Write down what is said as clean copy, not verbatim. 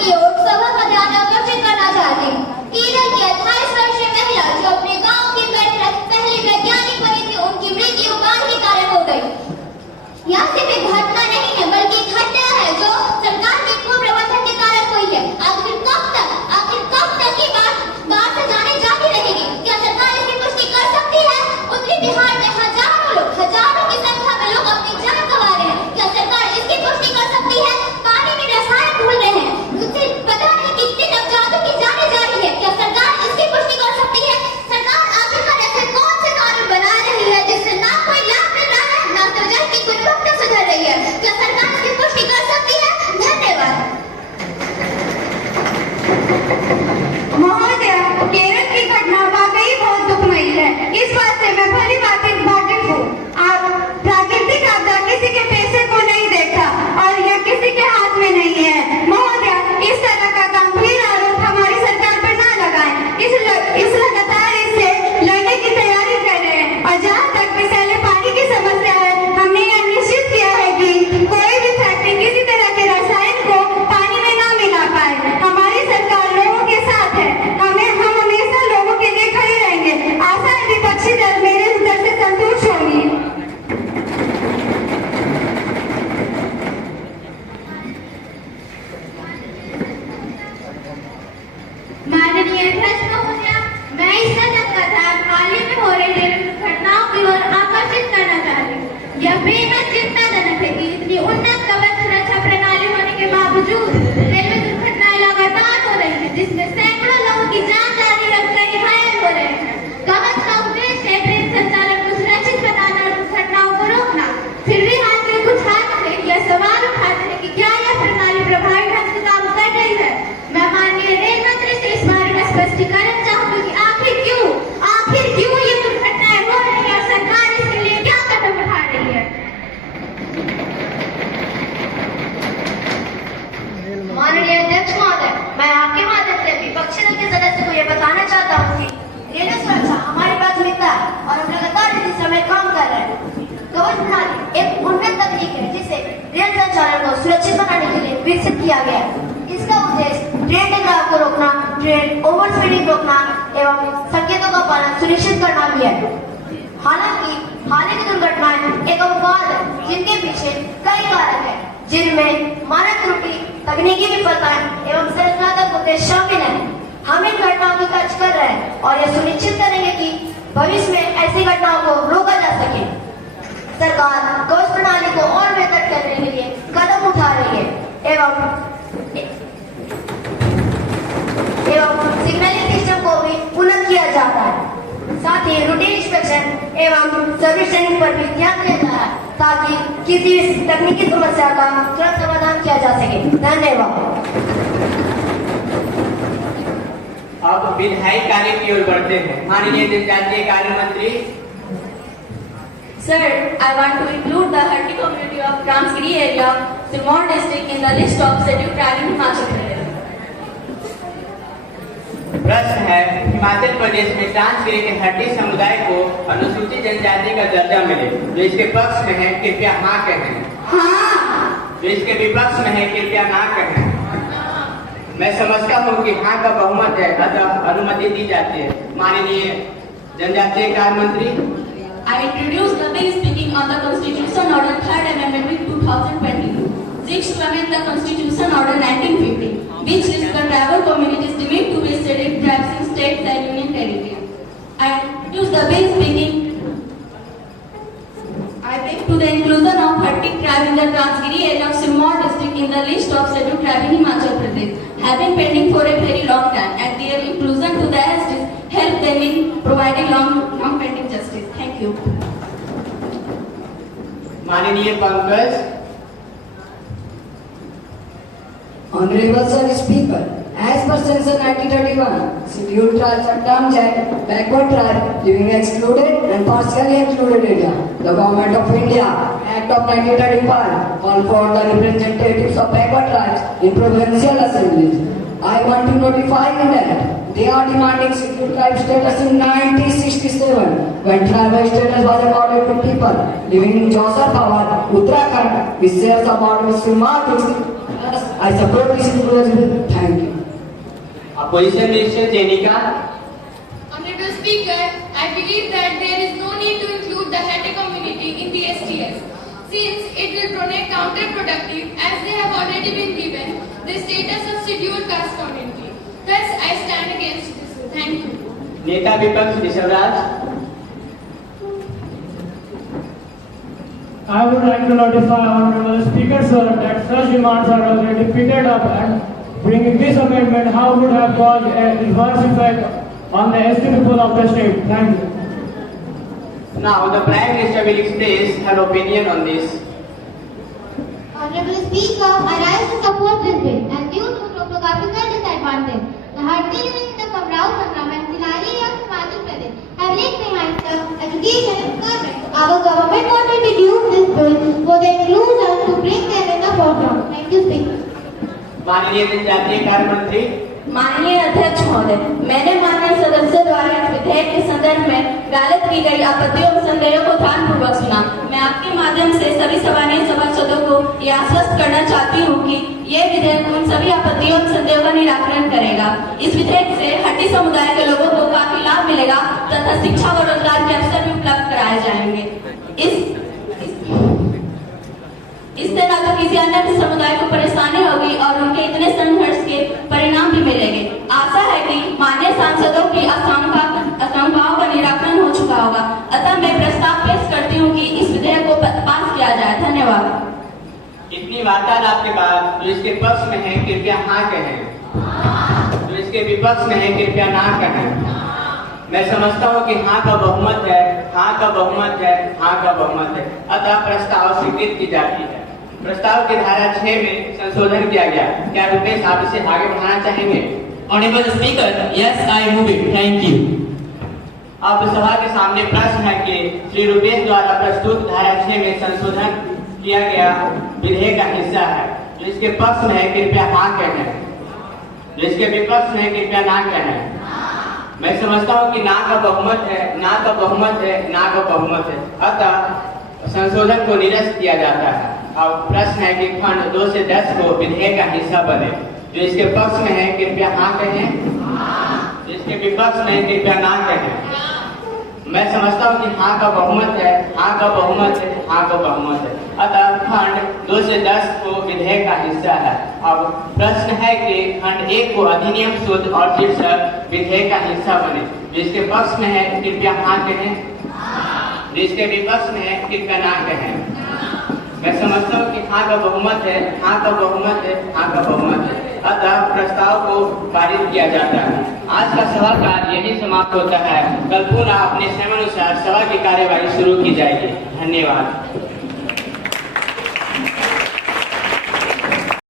की ओर सभा का ध्यान आकर्षित करना चाहते हैं। केरल की 28 वर्षीय महिला जो अपने गांव की पहली वैज्ञानिक बनी थी, उनकी मृत्यु बाढ़ के कारण हो गई। यह सिर्फ एक घटना नहीं है बल्कि एक हत्या है जो सरकार के कुप्रबंधन के कारण हुई है। आखिर कब तक ये बात सजाने जाती रहेगी? क्या सरकार इसकी पुष्टि कर सकती है? उत्तरी बिहार में हजारों की संख्या में लोग अपनी जान गंवा रहे हैं। क्या सरकार इसकी पुष्टि कर सकती है? पानी में रसायन घुल रहे हैं, मुझसे पता नहीं कितने नवजातों की जाने जा रही है। क्या सरकार इसकी पुष्टि कर सकती है? सरकार आखिरकार ऐसे कौन से कानून बना रही है जिससे ना कोई लाभ मिल रहा है, ना तो जल की गुणवत्ता सुधर रही है? क्या सरकार इसकी पुष्टि कर सकती है? धन्यवाद। महोदय, केरल की घटना वाकई बहुत दुखमयी है। इस बात से मैं भली भांति वाकिफ हूँ। प्राकृतिक आपदा किसी के पैसे को नहीं देखता और यह किसी के हाथ में नहीं है। महोदय, इस तरह का गंभीर आरोप हमारी सरकार पर न लगाएं। इस लगातार इससे लड़ने की तैयारी कर रहे हैं और जहाँ तक विषैले पानी की समस्या है, हमने यह निश्चित किया है कि कोई भी फैक्ट्री किसी तरह के रसायन को पानी में न मिला पाए। हमारी सरकार लोगों के साथ है। हम हमेशा लोगों के लिए खड़े रहेंगे। आशा है विपक्षी दल मेरे उत्तर से संतुष्ट होगी। माननीय अध्यक्ष महोदय, मैं इस सदन का ध्यान हाल ही में हो रही रेलवे दुर्घटनाओं की ओर आकर्षित करना चाहती हूँ। यह बेहद चिंताजनक है कि इतनी उन्नत कवच सुरक्षा प्रणाली होने के बावजूद रेलवे दुर्घटनाएं लगातार हो रही है, जिसमें सैकड़ों लोगों की जान जा रही है और कई घायल हो रहे हैं। कवच का उद्देश्य है ट्रेन संचालन को सुरक्षित बनाना और दुर्घटनाओं को रोकना। फिर भी हाल के कुछ हादसे यह सवाल उठाते हैं कि क्या यह प्रणाली प्रभावी ढंग से काम कर रही है। मैं माननीय रेल मंत्री से इस बारे में स्पष्टीकरण चाहूंगी कि आखिर क्यों ये दुर्घटनाएं हो रही है और सरकार इसके लिए क्या कदम उठा रही है। माननीय अध्यक्ष महोदय, मैं आपके माध्यम से विपक्षी दल के सदस्य को यह बताना चाहता हूँ कि रेलवे सुरक्षा हमारी प्राथमिकता है और हम लगातार इस दिशा में काम कर रहे हैं। कवच प्रणाली एक उन्नत तकनीक है जिसे रेल संचालन को सुरक्षित बनाने के लिए विकसित किया गया है। इसका उद्देश्य ट्रेन टकराव को रोकना, ट्रेन ओवर स्पीडिंग रोकना एवं संकेतों का पालन सुनिश्चित करना भी है। हालांकि हाल की दुर्घटनाएं एक अपवाद है जिनके पीछे कई कारक है, जिनमें मानव त्रुटि, तकनीकी विफलताएं एवं संरचनात्मक मुद्दे शामिल हैं। हम इन घटनाओं की जांच कर रहे हैं और यह सुनिश्चित करेंगे कि भविष्य में ऐसी घटनाओं को रोका जा सके। सरकार कवच प्रणाली को और बेहतर करने के लिए कदम उठा रही है एवं सिग्नलिंग सिस्टम को भी उन्नत किया जाता है। साथ ही रूटीन इंस्पेक्शन एवं सर्विस ट्रेनिंग पर भी ध्यान दिया जा रहा है ताकि किसी तकनीकी समस्या का तुरंत समाधान किया जा सके। धन्यवाद। अब विधायी कार्य की ओर बढ़ते हैं। माननीय जनजातीय कार्य मंत्री। Sir, I want to include the Hatti community of Transgiri area, Sirmaur district in the list of scheduled tribe in Himachal Pradesh. प्रश्न है, हिमाचल प्रदेश में ट्रांसगिरी के हट्टी समुदाय को अनुसूचित जनजाति का दर्जा मिले। जो इसके पक्ष में है कृपया हाँ कहें। हाँ। जो इसके विपक्ष में है कृपया ना कहें। मैं समझता हूँ कि हाँ का बहुमत है, अतः अनुमति दी जाती है। माननीय जनजातीय कार्य मंत्री। I introduce the bill speaking on the Constitution Order 3rd Amendment 2022, seeks to amend the Constitution Order 1950, which lists the tribal communities deemed to be scheduled tribes in states and union territories. I introduce the bill speaking. I beg to the inclusion of Hatti tribe in the Transgiri area of Sirmaur district in the list of scheduled tribe in Himachal Pradesh, have been pending for a very long time, and their inclusion to the list help them in providing long pending justice. Thank you. माननीय Pankaj. Honorable Sir Speaker, as per Section 1931, scheduled tribes are termed as backward tribe living excluded and partially excluded area. The Government of India Act of 1935 called for the representatives of backward tribes in provincial assemblies. I want to notify you that they are demanding scheduled tribe status in 1967 when tribal status was accorded to people living in Josar Pawar, Uttarakhand, which shares a border with Sirmaur district. I support this proposal. Thank you. Opposition Minister Jenika. Honorable Speaker, I believe that there is no need to include the Hatha community in the STS, since it will prove counterproductive as they have already been given the status of scheduled caste community. Thus, I stand against this. Thank you. नेता विपक्ष Vishwaraj. I would like to notify Honorable Speaker sir that such demands are already defeated up and bringing this amendment how would have caused a adverse effect on the ST people of the state. Thank you. Now the Prime Minister will express her opinion on this. Honorable Speaker, I rise to support this bill and due to topographical disadvantage, the hardly living in the Kamrao, Sangram and Silari of Himachal Pradesh have lagged behind the education and government. Our government wanted to use this bill for the inclusion to bring them in the foreground. Thank you, Speaker. माननीय जनजातीय कार्य मंत्री. माननीय अध्यक्ष महोदय, मैंने माननीय सदस्य द्वारा इस विधेयक के संदर्भ में गालित की गई आपत्तियों और संदेहों को ध्यानपूर्वक सुना। मैं आपके माध्यम से सभी सभानीय सभासदों को यह आश्वस्त करना चाहती हूँ कि ये विधेयक उन सभी आपत्तियों और संदेहों का निराकरण करेगा। इस विधेयक से हड्डी समुदाय के लोगों को काफी लाभ मिलेगा तथा शिक्षा व रोजगार के अवसर भी उपलब्ध कराए जाएंगे। इससे न तो किसी अन्य समुदाय को परेशानी होगी और उनके इतने संघर्ष के परिणाम भी मिलेंगे। आशा है कि माननीय सांसदों की आशंकाओं का निराकरण हो चुका होगा। अतः मैं प्रस्ताव पेश करती हूँ कि इस विधेयक को पास किया जाए। धन्यवाद। इतनी वार्तालाप के बाद जो इसके पक्ष में है कृपया हाँ कहें, जो इसके विपक्ष में है कृपया ना कहें। मैं समझता हूँ कि हाँ का बहुमत है, हाँ का बहुमत है, हाँ का बहुमत है, अतः प्रस्ताव स्वीकृत की जाती है। प्रस्ताव की धारा 6 में संशोधन किया गया। क्या रुपेश आप इसे आगे बढ़ाना चाहेंगे? Honourable speaker, yes I move it, thank you. अब सभा के सामने प्रश्न है कि श्री रुपेश द्वारा प्रस्तुत धारा 6 में संशोधन किया गया विधेयक का हिस्सा है। जो इसके पक्ष में है कृपया हाँ कहें, जो इसके विपक्ष में है कृपया ना कहें। मैं समझता हूँ कि ना का बहुमत है, ना का बहुमत है, ना का बहुमत है, अतः संशोधन को निरस्त किया जाता है। अब प्रश्न है कि खंड 2 से 10 को विधेयक का हिस्सा बने। जो इसके पक्ष में है कृपया हाँ कहें, जो इसके विपक्ष में है कृपया ना कहें। मैं समझता हूँ कि हाँ का बहुमत है, हाँ का बहुमत है, हाँ का बहुमत है, अतः खंड 2 से 10 को विधेयक का हिस्सा है। अब प्रश्न है कि खंड 1 को अधिनियम शोध और शीर्षक विधेयक का हिस्सा बने। जिसके पक्ष में है कृपया हाँ कहें, जिसके विपक्ष में है कृपया ना कहें। मैं समझता हूँ कि हाँ का बहुमत है, हाँ का बहुमत है, हाँ का बहुमत है, अतः प्रस्ताव को पारित किया जाता है। आज का सभा कार्य यही समाप्त होता है। कल पुनः अपने समयानुसार सभा की कार्यवाही शुरू की जाएगी। धन्यवाद।